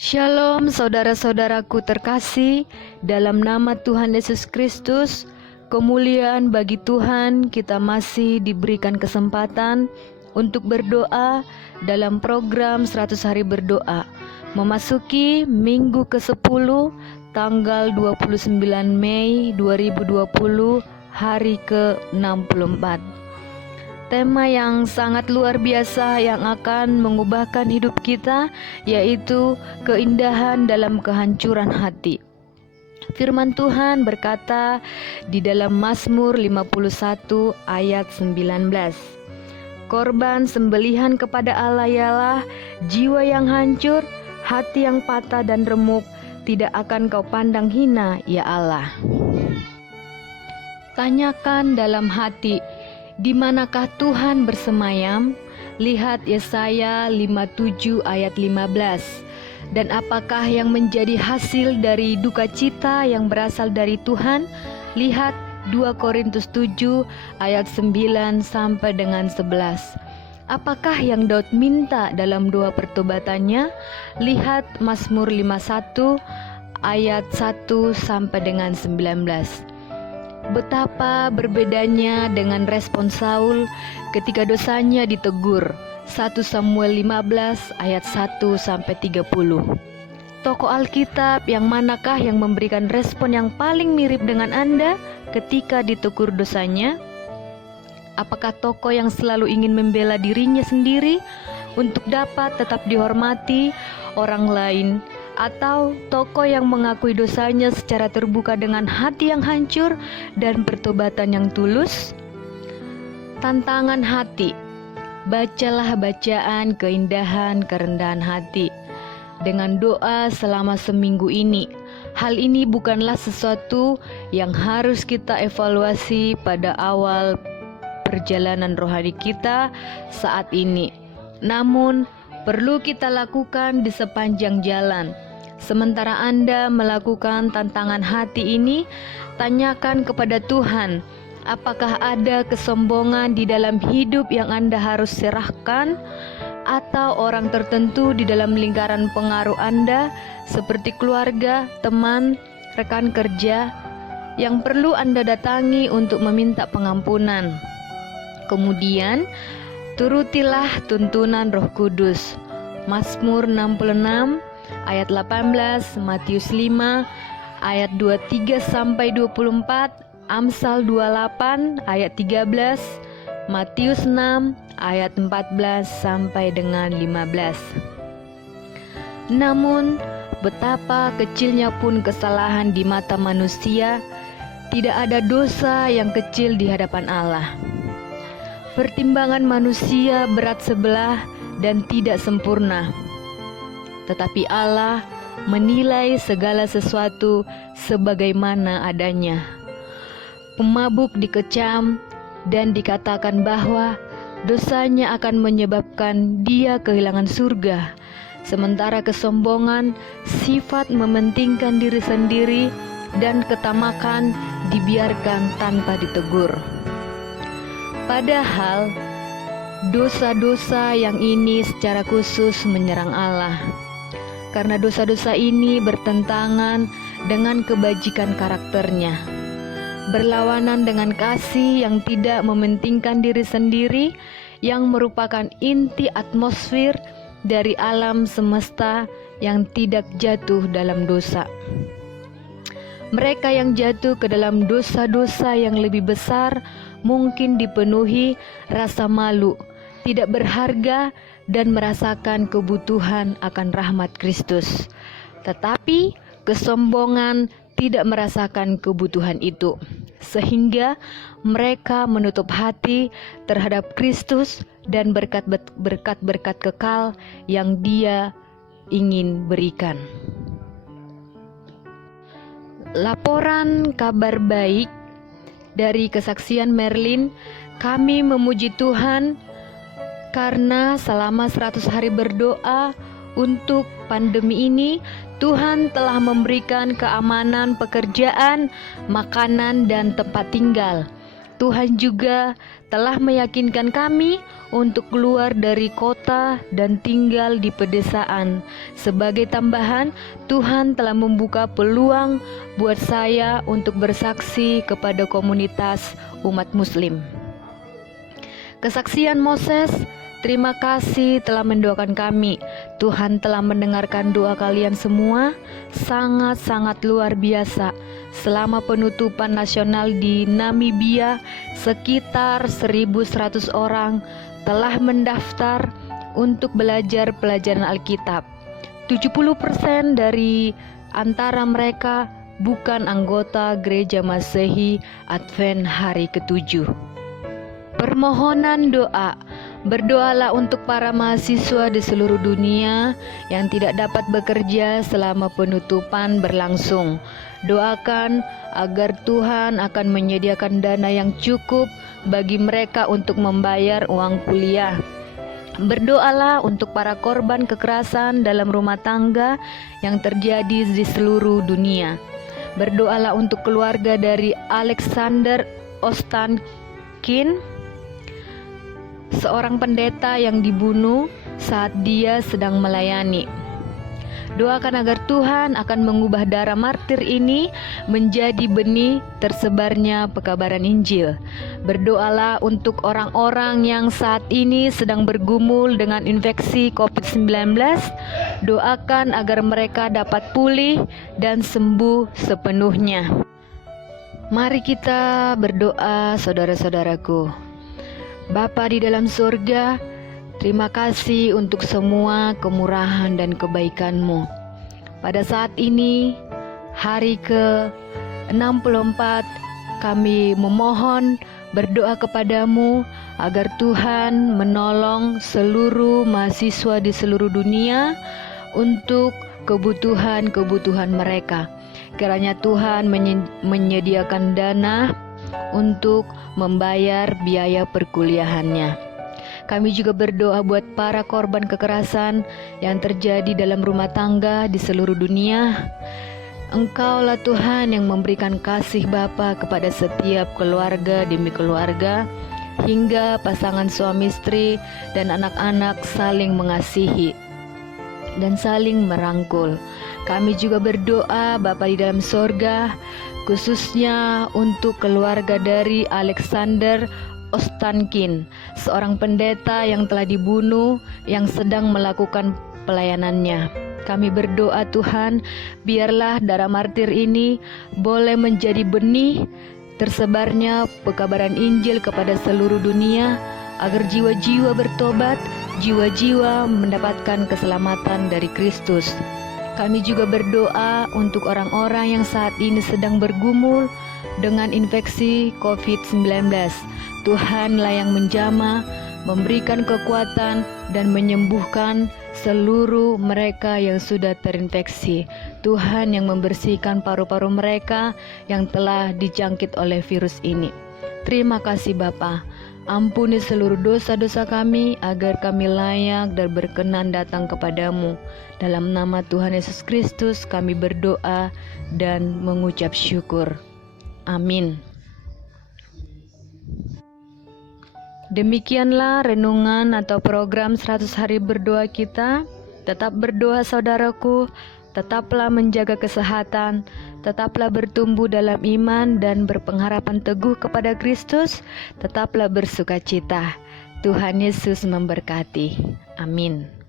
Shalom saudara-saudaraku terkasih, dalam nama Tuhan Yesus Kristus, kemuliaan bagi Tuhan. Kita masih diberikan kesempatan untuk berdoa dalam program 100 hari berdoa, memasuki minggu ke-10 tanggal 29 Mei 2020, hari ke-64. Tema yang sangat luar biasa yang akan mengubahkan hidup kita, yaitu keindahan dalam kehancuran hati. Firman Tuhan berkata di dalam Mazmur 51 ayat 19, korban sembelihan kepada Allah ialah jiwa yang hancur, hati yang patah dan remuk, tidak akan kau pandang hina, ya Allah. Tanyakan dalam hati, di manakah Tuhan bersemayam? Lihat Yesaya 57 ayat 15. Dan apakah yang menjadi hasil dari duka cita yang berasal dari Tuhan? Lihat 2 Korintus 7 ayat 9 sampai dengan 11. Apakah yang Daud minta dalam doa pertobatannya? Lihat Mazmur 51 ayat 1 sampai dengan 19. Betapa berbedanya dengan respon Saul ketika dosanya ditegur. 1 Samuel 15 ayat 1 sampai 30. Tokoh Alkitab yang manakah yang memberikan respon yang paling mirip dengan Anda ketika ditegur dosanya? Apakah tokoh yang selalu ingin membela dirinya sendiri untuk dapat tetap dihormati orang lain, atau tokoh yang mengakui dosanya secara terbuka dengan hati yang hancur dan pertobatan yang tulus? Tantangan hati. Bacalah bacaan keindahan kerendahan hati dengan doa selama seminggu ini. Hal ini bukanlah sesuatu yang harus kita evaluasi pada awal perjalanan rohani kita saat ini, namun perlu kita lakukan di sepanjang jalan. Sementara Anda melakukan tantangan hati ini, tanyakan kepada Tuhan, apakah ada kesombongan di dalam hidup yang Anda harus serahkan, atau orang tertentu di dalam lingkaran pengaruh Anda seperti keluarga, teman, rekan kerja yang perlu Anda datangi untuk meminta pengampunan. Kemudian turutilah tuntunan Roh Kudus. Mazmur 66 ayat 18, Matius 5 ayat 23 sampai 24, Amsal 28 ayat 13, Matius 6 ayat 14 sampai dengan 15. Namun betapa kecilnya pun kesalahan di mata manusia, tidak ada dosa yang kecil di hadapan Allah. Pertimbangan manusia berat sebelah dan tidak sempurna, tetapi Allah menilai segala sesuatu sebagaimana adanya. Pemabuk dikecam dan dikatakan bahwa dosanya akan menyebabkan dia kehilangan surga, sementara kesombongan, sifat mementingkan diri sendiri, dan ketamakan dibiarkan tanpa ditegur. Padahal dosa-dosa yang ini secara khusus menyerang Allah, karena dosa-dosa ini bertentangan dengan kebajikan karakternya, berlawanan dengan kasih yang tidak mementingkan diri sendiri, yang merupakan inti atmosfer dari alam semesta yang tidak jatuh dalam dosa. Mereka yang jatuh ke dalam dosa-dosa yang lebih besar mungkin dipenuhi rasa malu, tidak berharga, dan merasakan kebutuhan akan rahmat Kristus. Tetapi kesombongan tidak merasakan kebutuhan itu, sehingga mereka menutup hati terhadap Kristus dan berkat-berkat kekal yang Dia ingin berikan. Laporan kabar baik dari kesaksian Merlin. Kami memuji Tuhan karena selama 100 hari berdoa untuk pandemi ini, Tuhan telah memberikan keamanan pekerjaan, makanan, dan tempat tinggal. Tuhan juga telah meyakinkan kami untuk keluar dari kota dan tinggal di pedesaan. Sebagai tambahan, Tuhan telah membuka peluang buat saya untuk bersaksi kepada komunitas umat Muslim. Kesaksian Moses, terima kasih telah mendoakan kami. Tuhan telah mendengarkan doa kalian semua, sangat-sangat luar biasa. Selama penutupan nasional di Namibia, sekitar 1.100 orang telah mendaftar untuk belajar pelajaran Alkitab. 70% dari antara mereka bukan anggota gereja Masehi Advent hari ke-7. Permohonan doa. Berdoalah untuk para mahasiswa di seluruh dunia yang tidak dapat bekerja selama penutupan berlangsung. Doakan agar Tuhan akan menyediakan dana yang cukup bagi mereka untuk membayar uang kuliah. Berdoalah untuk para korban kekerasan dalam rumah tangga yang terjadi di seluruh dunia. Berdoalah untuk keluarga dari Alexander Ostankin, seorang pendeta yang dibunuh saat dia sedang melayani. Doakan agar Tuhan akan mengubah darah martir ini menjadi benih tersebarnya pekabaran Injil. Berdoalah untuk orang-orang yang saat ini sedang bergumul dengan infeksi COVID-19. Doakan agar mereka dapat pulih dan sembuh sepenuhnya. Mari kita berdoa, saudara-saudaraku. Bapa di dalam surga, terima kasih untuk semua kemurahan dan kebaikan-Mu. Pada saat ini, hari ke-64, kami memohon berdoa kepadamu agar Tuhan menolong seluruh mahasiswa di seluruh dunia untuk kebutuhan-kebutuhan mereka. Kiranya Tuhan menyediakan dana untuk membayar biaya perkuliahannya. Kami juga berdoa buat para korban kekerasan yang terjadi dalam rumah tangga di seluruh dunia. Engkaulah Tuhan yang memberikan kasih Bapa kepada setiap keluarga demi keluarga, hingga pasangan suami istri dan anak-anak saling mengasihi dan saling merangkul. Kami juga berdoa Bapa di dalam sorga, khususnya untuk keluarga dari Alexander Ostankin, seorang pendeta yang telah dibunuh yang sedang melakukan pelayanannya. Kami berdoa Tuhan, biarlah darah martir ini boleh menjadi benih tersebarnya pekabaran Injil kepada seluruh dunia, agar jiwa-jiwa bertobat, jiwa-jiwa mendapatkan keselamatan dari Kristus. Kami juga berdoa untuk orang-orang yang saat ini sedang bergumul dengan infeksi COVID-19. Tuhanlah yang menjamah, memberikan kekuatan dan menyembuhkan seluruh mereka yang sudah terinfeksi. Tuhan yang membersihkan paru-paru mereka yang telah dijangkit oleh virus ini. Terima kasih Bapa. Ampuni seluruh dosa-dosa kami agar kami layak dan berkenan datang kepadamu. Dalam nama Tuhan Yesus Kristus kami berdoa dan mengucap syukur. Amin. Demikianlah renungan atau program 100 hari berdoa kita. Tetap berdoa saudaraku, tetaplah menjaga kesehatan, tetaplah bertumbuh dalam iman dan berpengharapan teguh kepada Kristus, tetaplah bersukacita. Tuhan Yesus memberkati. Amin.